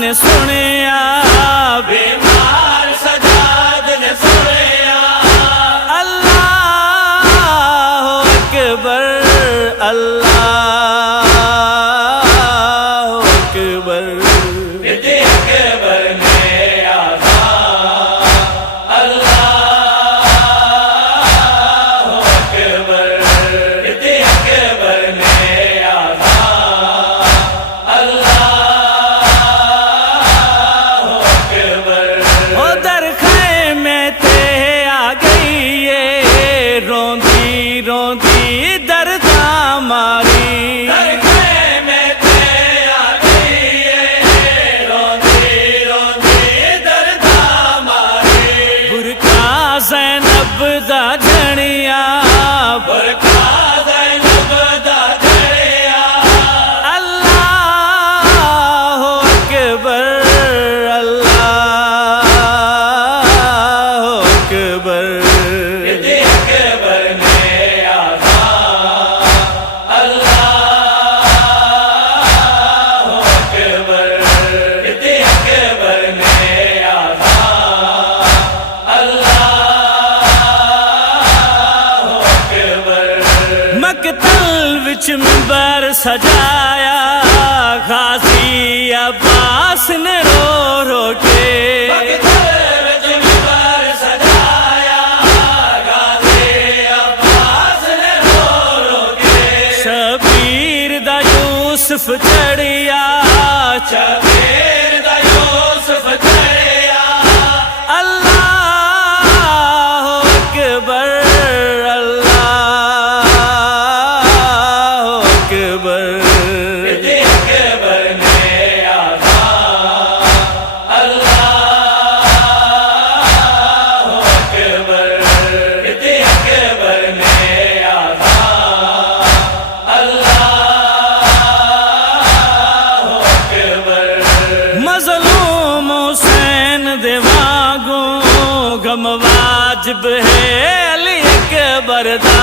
نے سنیا، بیمار سجاد نے سنیا، اللہ اکبر اللہ اکبر، بیٹے اکبر نے آزان، اللہ اکبر، بیٹے اکبر نے آزان، اللہ اکبر۔ ادھر خیمے تے آ گئی یہ روندی روندی درداں ماری، میں تے آ گئی روندی روندی درداں ماری، برکا زینب دا جھڑیا، برکا زینب دا جھڑیا، اللہ اکبر اللہ اکبر، بیٹے اکبر نے آزان، اللہ اکبر، بیٹے اکبر نے آزان، اللہ اکبر۔ مقتل وچ منبر سجایا، غازی عباس نے رو رو کے، منبر سجایا، غازی عباس نے رو رو کے، شبیر دا یوسف چڑھیا، شبیر دا یوسف چڑھیا، اللہ اکبر اللہ اکبر، بیٹے اکبر نے آزان، اللہ اکبر، بیٹے اکبر نے آزان، اللہ اکبر۔ مظلوم حسین دے وانگوں غم واجب ہے علی اکبر دا،